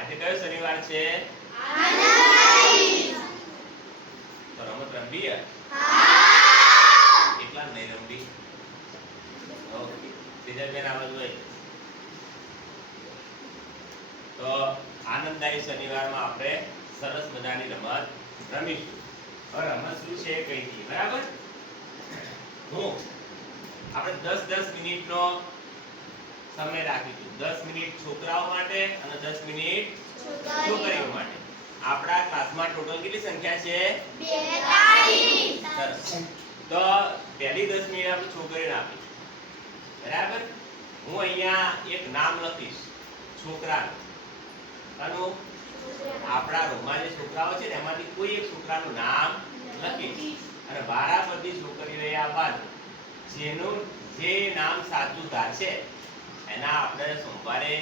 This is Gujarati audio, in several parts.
આજે કયો શનિવાર છે? આનંદદાયી. તો રમત રમવી? એટલા નહીં રમવી. ઓકે, તેજલબેન આવાજ હોય. તો આનંદદાયી શનિવારમાં આપણે સરસ મજાની રમત રમીશું. હવે રમત શું છે કઈ દી, બરાબર? હું આપણે 10-10 મિનિટનો સમય રાખીશું. 10 મિનિટ છોકરાઓ માટે અને 10 મિનિટ છોકરીઓ માટે. આપણા ક્લાસમાં ટોટલ કેટલી સંખ્યા છે? 42. સરસ. તો પહેલી 10 મિનિટ આપણે છોકરીઓને આપીશું, બરાબર? હું અહીંયા એક નામ લખીશ છોકરાનું, અને આપણા રૂમમાં જે છોકરાઓ છે ને એમાંથી કોઈ એક છોકરાનું નામ લખીશ, અને વારા બધી છોકરીઓએ આપવાનું. જેનું જે નામ સાચું ધારશે એના આપણે સોમવારે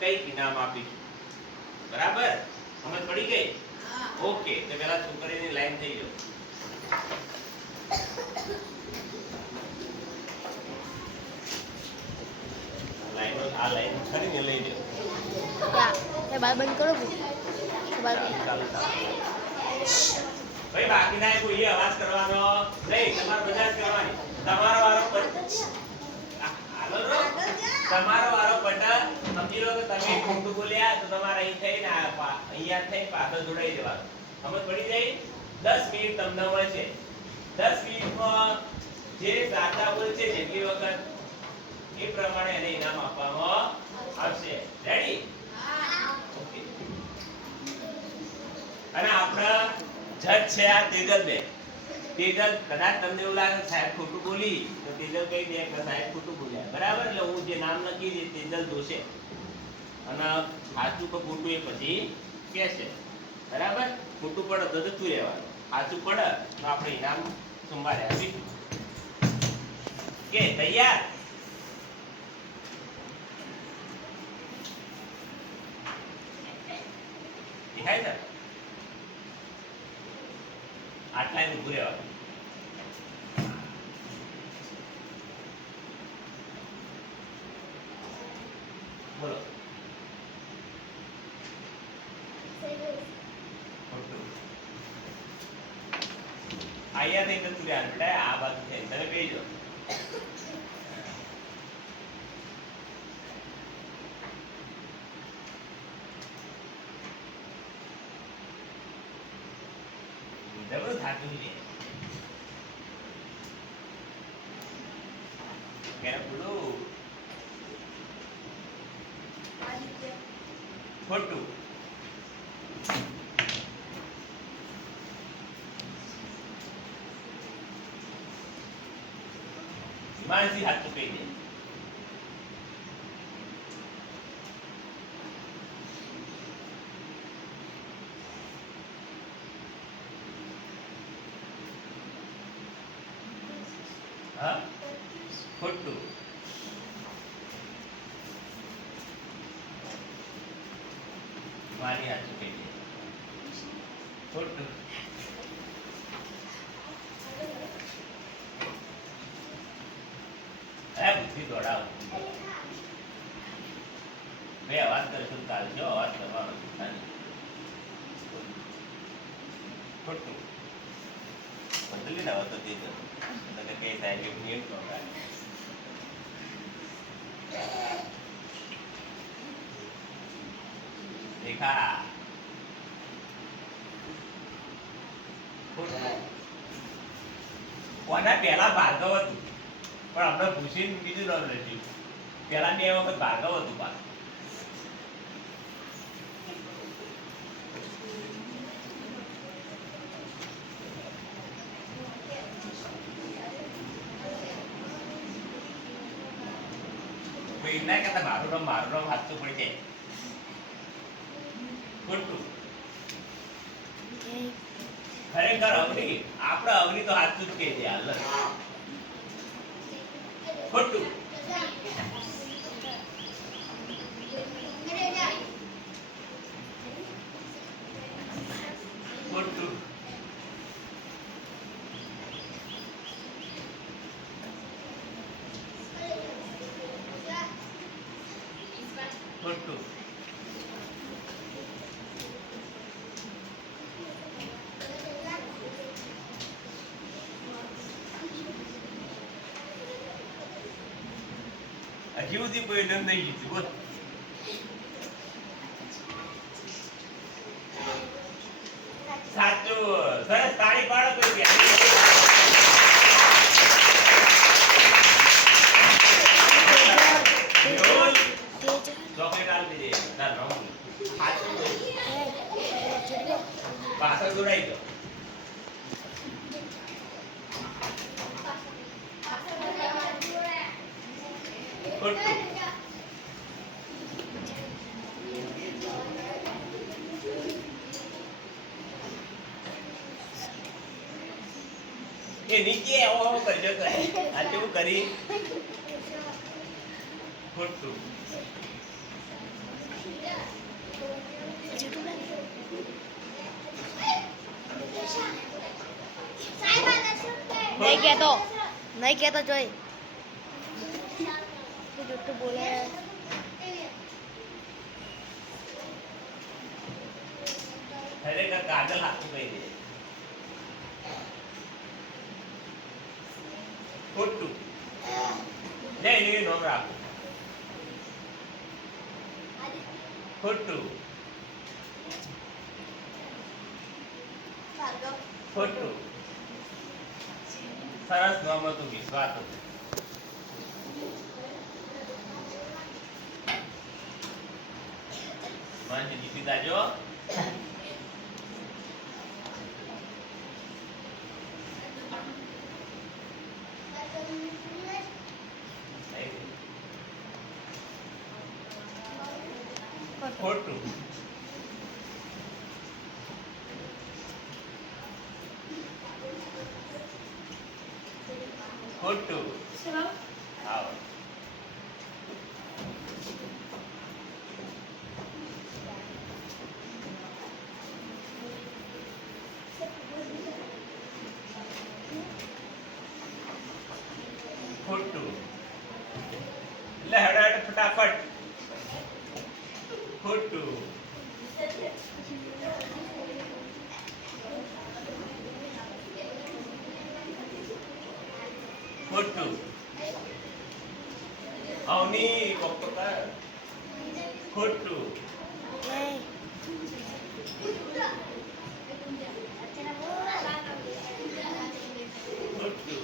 કઈ ઇનામ આપીશું, બરાબર? સમજ પડી ગઈ? ઓકે, તો પેલા છોકરીની લાઈન થઈ ગયો. લાઈનો આ લાઈન ખરીને લઈ લ્યો. એ બાર બંધ કરો કે બાર ચાલો. ભાઈ બાકીના કોઈ અવાજ કરવાનો નહીં, તમારે બધા જ કરવાની. તમારો વારો તમારો વારો પટા. સમજી લો કે તમે ખોટું બોલ્યા તો તમારે અહીં થઈને અહીંયા થઈ પાછળ જોડાઈ જવાનું. સમજ પડી જાય? 10 મિનિટ તમને મળશે. 10 મિનિટમાં જે સાચા બોલશે જેટલી વખત એ પ્રમાણે એને ઇનામ આપવામાં આવશે. રેડી? ઓકે. અને આપણા જજ છે આ તેજલબેન. તેજલ, કદાચ તમને એવું લાગે સાહેબ ખોટું બોલી તો તેજલ કહી દે કે સાહેબ ખોટું બોલ્યા, બરાબર? એટલે હું જે નામ લખી દે તેજલ દોષે, અને સાચું કે ખોટું એ પછી કહેશે, બરાબર? ખોટું પડે તો જતું રહેવાનું, સાચું પડે તો આપણે ઇનામ સોમવારે આપીશું. કે તૈયાર? દેખાય છે? આટલા નું ઉભું રહેવાનું. બોલો. અહીંયા થઈ જતું રહેવાનું બેટા, આ બાજુ થઈ તમે બેસી જાઓ. જબરું થાતું છે. કેમ બોલું? ખોટું. માનસી હાથું કહી દે. હા? ખોટું. મારી હાથું કહી દે. ખોટું. બુદ્ધિ દોડાવો. બે અવાજ કરીશું કાલ, જો અવાજ કરવાનો ખોટું. બદલી ના તો તે કઈ થાય નિયમ દેખા. કોના પહેલા ભાર્ગવ હતું પણ આપણે ભૂસીને બીજું નામ રચ્યું. પહેલા 2 વખત ભાર્ગવ હતું પાછું. ના કહેતા મારું નામ હાથું પડી જાય. ખોટું. ખરેખર અવની, આપણે અવની તો હાથું જ કહી દે. હાલ ખોટું. ખોટું. ખોટું. હજી સુધી કોઈ નંદ નહીં જીત્યું બોલ સાચું સરસ તાળી પાડો કોઈ મેહુલ ચોકલેટ આલ દીજે ના રમ સાચું પાછળ દોડાઈ ગયો ખોટું એ નીચે આવો કરજો તો આ કેવું કરી ખોટું નહીં કહેતો જોઈ જુઠ્ઠું બોલે ખરેખર કાગળ હાથું કહી દે ખોટું લે એનું નામ રાખો ખોટું ખોટું સરસ નામ હતું વિશ્વાસ હતું મને જીતી દાજો ખોટું ખોટું આવો ખોટું લે હડાડ ફટાફટ ખોટું ખોટું અવની કોક કર ખોટું ખોટું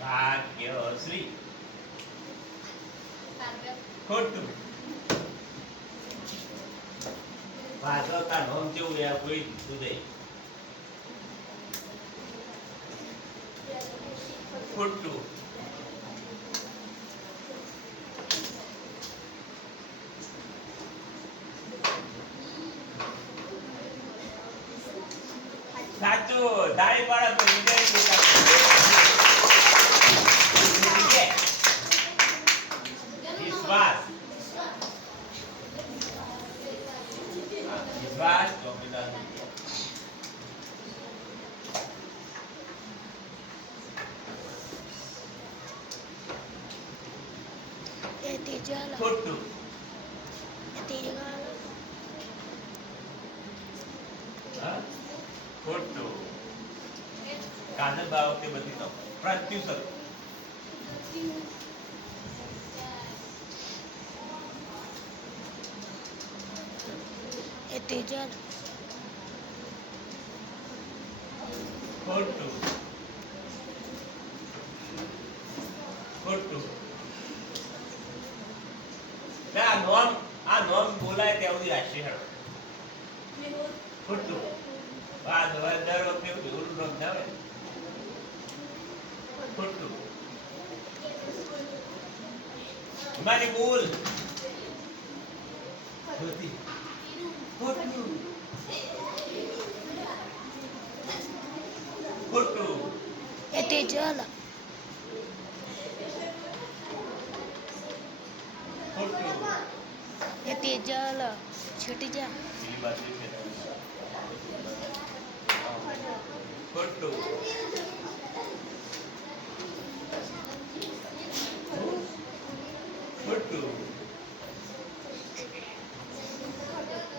ભાગ્યશ્રી ખોટું ભાગવતા નોમ જેવું યાર કોઈ દીધું નહીં ખોટું સાચું તાળી પાડો તો વિજય વિશ્વાસ વિશ્વાસ ચોકીદાર ખોટું ખોટું કાજલ બાવ કે બધી તો પ્રત્યુષર ખોટું ખોટું આ નોમ બોલાય ત્યાં સુધી રાશિ હેડો ખોટું આ દર વખતે ભેગું નોમ થાય ખોટું મારી બોલ ખોટી ખોટું ખોટું એ તેજલ ખોટું એ તેજલ છૂટી જા બીજી બાજુ છે ખોટું ખોટું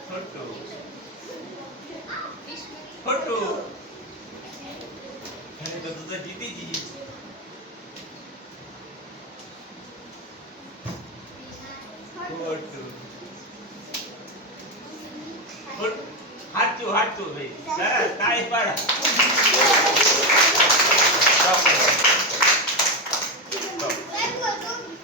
ખોટું ખોટું ખોટું. હાચું હાચું ભાઈ સરસ તાળી પાડો. ચોકલેટ.